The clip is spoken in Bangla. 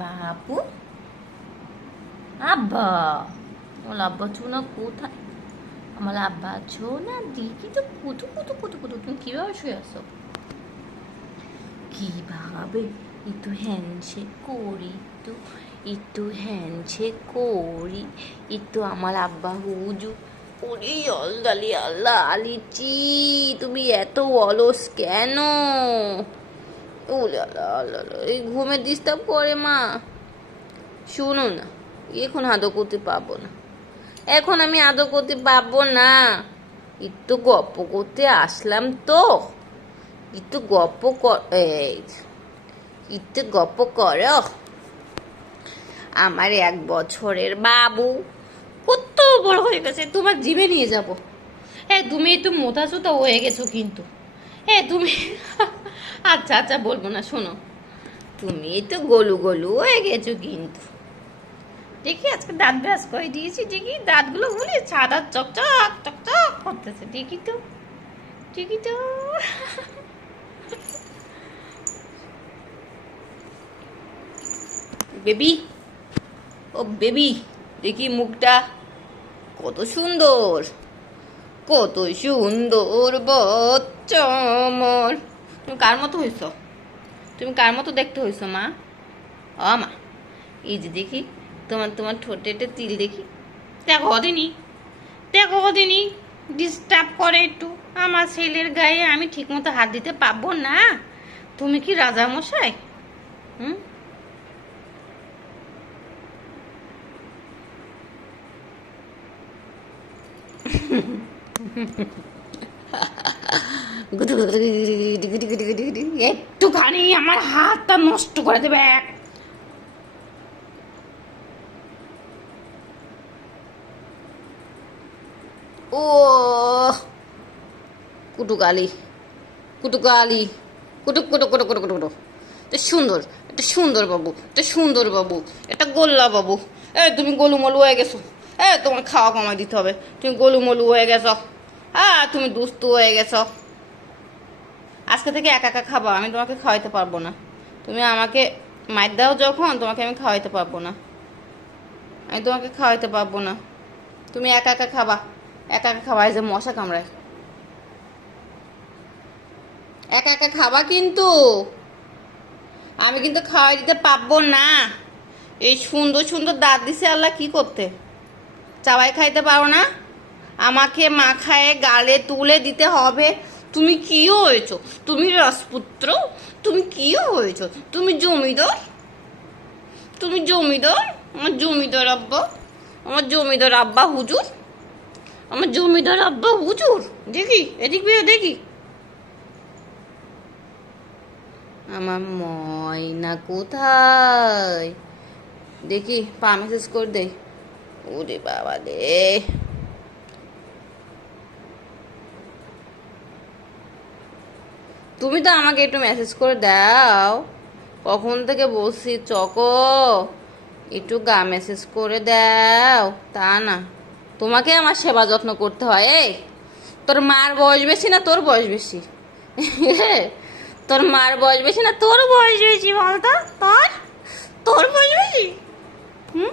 বাপু, আব্বা, আমার আব্বা ছো না কোথায়? আমার আব্বা ছো না দেখি তো কুতু কুতু কুতু কুতু। তুমি কিভাবে শুয়ে আসো? কিভাবে একটু হ্যান্ডশেক করি, একটু হ্যান্ডশেক করি, একটু আমার আব্বা হুজু। ওরে আল্লাহ আল্লাহ আলিচি, তুমি এত অলস কেন? ওরে আল্লাহ আল্লাহ, এই ঘুমে ডিস্টার্ব করে মা। শুনো না, এখন আদৌ করতে পারবো না, এখন আমি আদৌ করতে পারবো না। একটু গপ্প করতে আসলাম তো, একটু গপ্প একটু গপ্প করো। আমার 1 বছরের বাবু কত বড় হয়ে গেছে, তোমার জিমে নিয়ে যাব। হ্যাঁ, তুমি একটু মোটা সোটা হয়ে গেছো কিন্তু। হ্যাঁ তুমি আচ্ছা আচ্ছা বলবো না, শোনো, তুমি একটু গলু গলু হয়ে গেছো কিন্তু। দেখি আজকে দাঁত ব্রাশ করে দিয়েছি, দেখি দাঁতগুলো বলে সাদা চকচক চকচক করতেছে। দেখি তো, দেখি তো। বেবি, ও বেবি, দেখি মুখটা কত সুন্দর, কত সুন্দর বচ্চমর। তুমি কার মতো হয়েছ? তুমি কার মতো দেখতে হয়েছ মা? ও মা, এই যে দেখি তোমার তোমার ঠোঁটে তিল দেখি। দেখো দিনি, দেখো দিনি, ডিস্টার্ব করে একটু আমার ছেলের গায়ে। আমি ঠিক মতো হাত দিতে পারবো না? তুমি কি রাজামশাই? হুম একটুখানি আমার হাতটা নষ্ট করে দেবে। ও কুটুকালি, কুটুকালি, কুটুক কুটুক কুটুক কুটুক কুটুক। এটা সুন্দর, এটা সুন্দর বাবু, এটা সুন্দর বাবু, এটা গোল্লা বাবু। তুমি গোলুমলু হয়ে গেছো। তোমার খাওয়া কমাই দিতে হবে। তুমি গোলুমলু হয়ে গেছো। তুমি দুস্তু হয়ে গেছো। আজকে থেকে একা একা খাবা, আমি তোমাকে খাওয়াইতে পারবো না। তুমি আমাকে মাইর দাও যখন, তোমাকে আমি খাওয়াইতে পারবো না। আমি তোমাকে খাওয়াইতে পারবো না। তুমি একা একা খাবা, একা একা খাবা। এই যে মশা কামড়ায়, একা একা খাবা কিন্তু। আমি কিন্তু খাওয়াই দিতে পারবো না। এই সুন্দর সুন্দর দাঁত দিছে আল্লাহ কি করতে? চাবাই খাইতে পারো না? আমাকে মাখায়ে গালে তুলে দিতে হবে। তুমি কি হয়েছো? তুমি রাজপুত্র? তুমি কি হয়েছো? তুমি জমিদার? তুমি জমিদার? আমার জমিদার আব্বা, আমার জমিদার আব্বা হুজুর, আমার জমিদার আব্বা হুজুর। দেখি এদিক বেয়ে দেখি, আমার ময়না কোথায়? দেখি পা মেসেজ করে দে। ওরে বাবা রে, তুমি তো আমাকে একটু মেসেজ করে দাও। কখন থেকে বলছি চকো একটু মেসেজ করে দাও, তা না। তোমাকে আমার সেবা যত্ন করতে হয়। এই তোর মার বয়স বেশি না তোর বয়স বেশি? তোর মার বয়স বেশি না তোর বয়স বেশি বলতো? তোর তোর বয়স বেশি? হুম